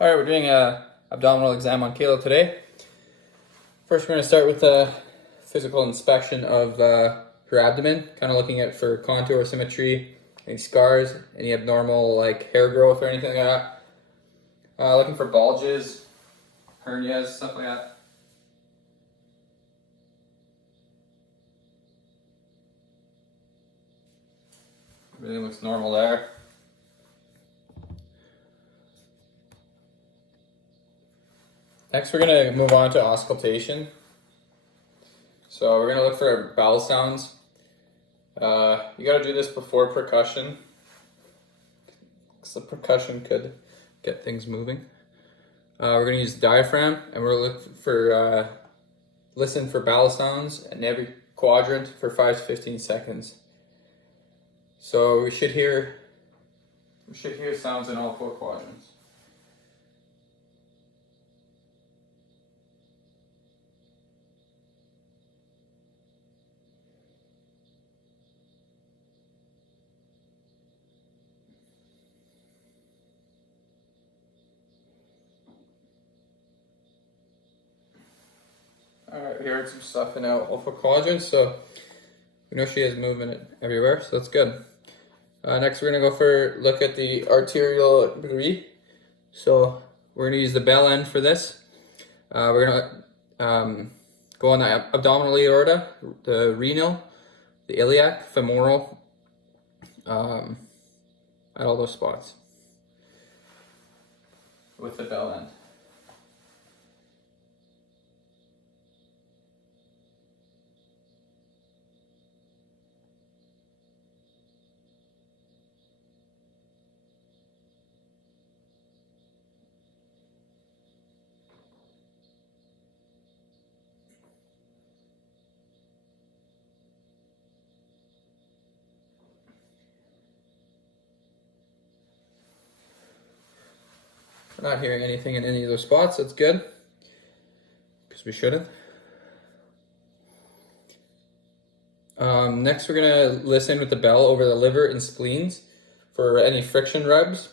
All right, we're doing a abdominal exam on Kayla today. First, we're going to start with a physical inspection of her abdomen, kind of looking at for contour symmetry, any scars, any abnormal like hair growth or anything like that. Looking for bulges, hernias, stuff like that. Everything looks normal there. Next, we're going to move on to auscultation. So we're going to look for bowel sounds. You got to do this before percussion, because the percussion could get things moving. We're going to use diaphragm, and we're going to look for listen for bowel sounds in every quadrant for 5 to 15 seconds. So we should hear sounds in all 4 quadrants. Alright, we heard some stuff in all 4 quadrants, so we know she has movement everywhere, so that's good. Next, we're going to go for look at the arterial degree. So we're going to use the bell end for this. We're going to go on the abdominal aorta, the renal, the iliac, femoral, at all those spots with the bell end. We're not hearing anything in any of those spots. That's good, because we shouldn't. Next, we're going to listen with the bell over the liver and spleens for any friction rubs.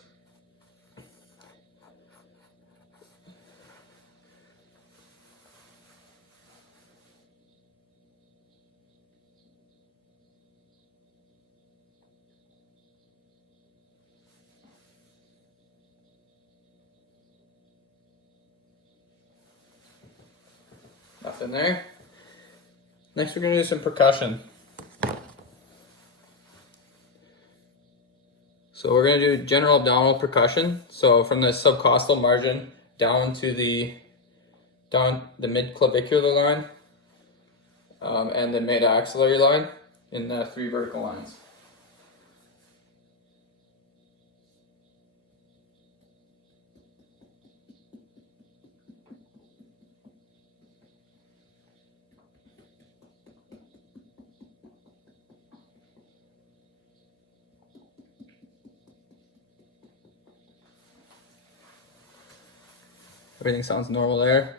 Nothing there. Next, we're going to do some percussion. So we're going to do general abdominal percussion. So from the subcostal margin down to the mid-clavicular line and the mid-axillary line in 3 vertical lines. Everything sounds normal there.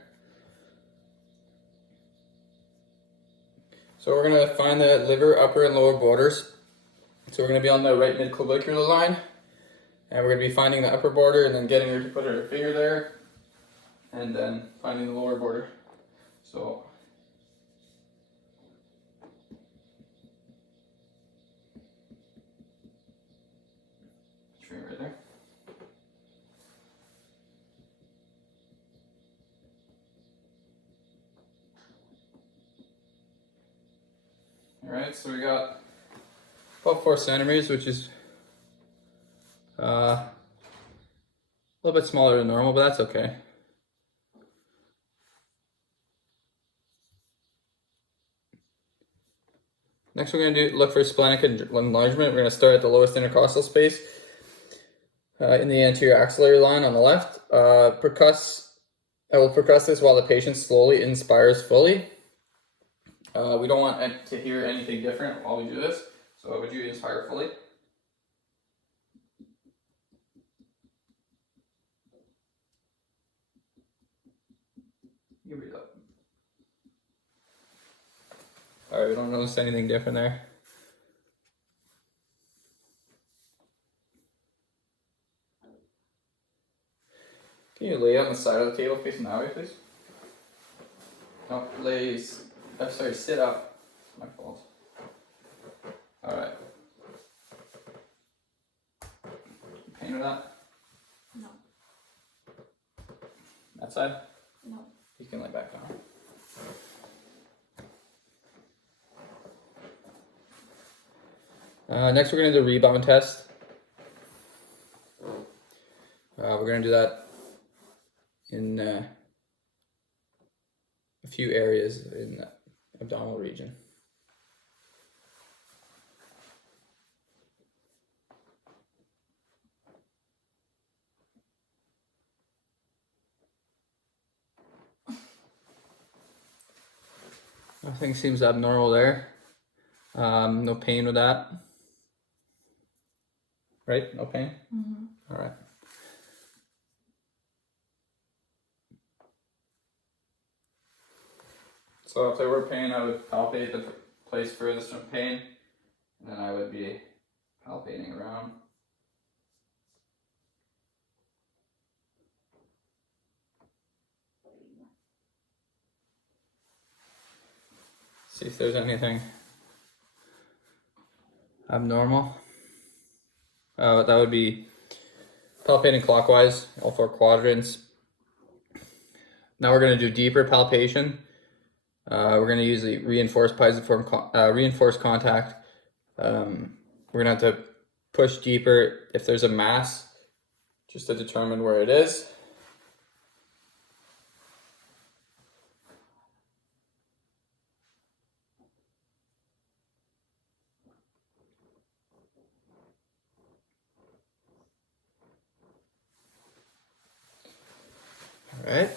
So we're going to find the liver upper and lower borders. So we're going to be on the right mid-clavicular line, and we're going to be finding the upper border and then getting her to put her finger there, and then finding the lower border. So right there. Alright, so we got about 4 centimeters, which is a little bit smaller than normal, but that's okay. Next, we're going to look for splenic enlargement. We're going to start at the lowest intercostal space in the anterior axillary line on the left. I will percuss this while the patient slowly inspires fully. We don't want to hear anything different while we do this. So would you inspire fully? You breathe up. Alright, we don't notice anything different there. Can you lay on the side of the table facing that way, please? No, sorry, sit up. My fault. Alright. Pain with that? No. That side? No. You can lay back down. Next, we're going to do the rebound test. We're going to do that in a few areas in the abdominal region. Nothing seems abnormal there. No pain with that. Right? No pain? Mm-hmm. All right. So if there were pain, I would palpate the place furthest from pain, and then I would be palpating around. See if there's anything abnormal. That would be palpating clockwise, all four quadrants. Now we're going to do deeper palpation. We're going to use the reinforced reinforced contact. We're going to have to push deeper if there's a mass, just to determine where it is. All right.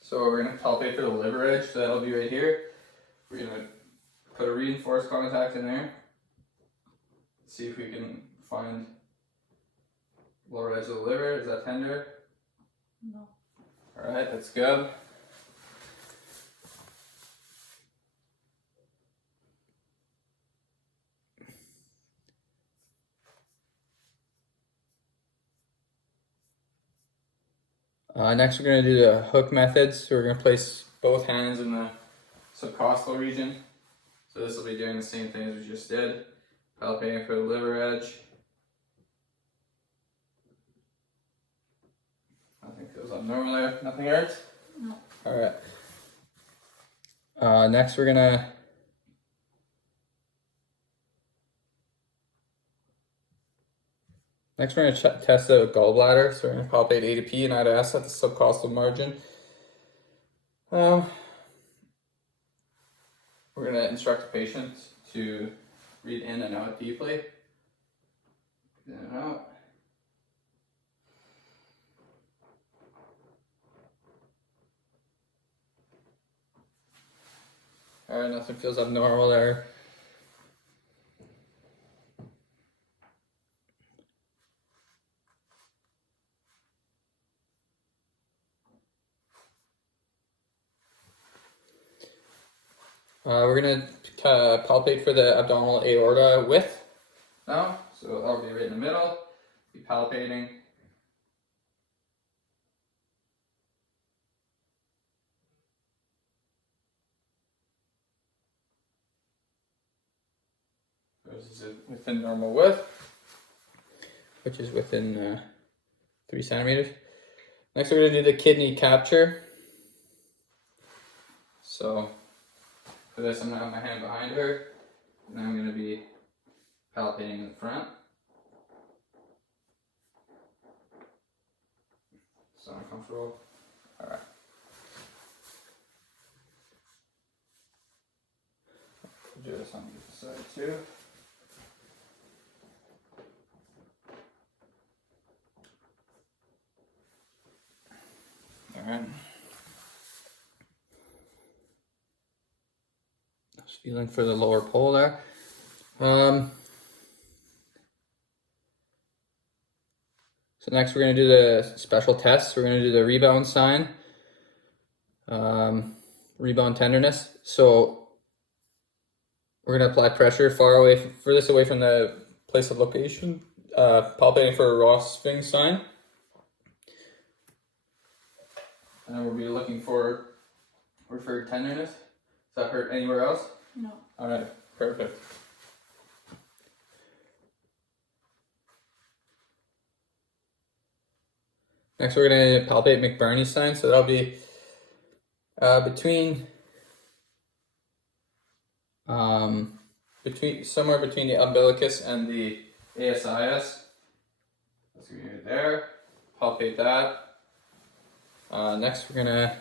So we're going to palpate for the liver edge, so that'll be right here. We're going to put a reinforced contact in there. See if we can find lower edge of the liver. Is that tender? No. All right, that's good. Next, we're going to do the hook methods. So we're going to place both hands in the subcostal region. So this will be doing the same thing as we just did. Palpating for the liver edge. Nothing feels abnormal there. Nothing hurts? No. All right. Next, we're going to test the gallbladder. So we're going to palpate A to P and I to S at the subcostal margin. We're going to instruct the patient to breathe in and out deeply. In and out. All right, nothing feels abnormal there. We're going to palpate for the abdominal aorta width now. So that'll be right in the middle. Be palpating. This is within normal width, which is within 3 centimeters. Next, we're going to do the kidney capture. So for this, I'm going to have my hand behind her, and I'm going to be palpating in the front. So uncomfortable. All right. Do this on the other side too. All right. Just feeling for the lower pole there. So next we're going to do the special tests. We're going to do the rebound sign. rebound tenderness. So we're gonna apply pressure furthest away from the place of location, palpating for a Rossfing sign. And then we'll be looking for referred tenderness. Does that hurt anywhere else? No. All right, perfect. Next, we're gonna palpate McBurney's sign. So that'll be somewhere between the umbilicus and the ASIS. That's gonna be right there. Palpate that. Next, we're gonna.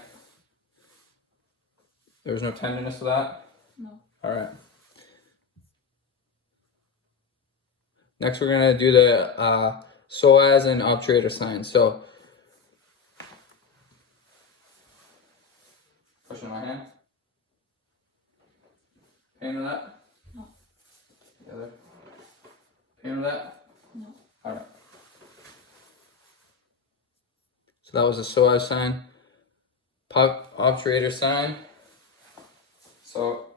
There was no tenderness to that? No. All right. Next, we're gonna do the psoas and obturator sign. So, pushing my hand. Pain with that? No. The other. Pain with that? No. All right. So that was the psoas sign. Obturator sign. So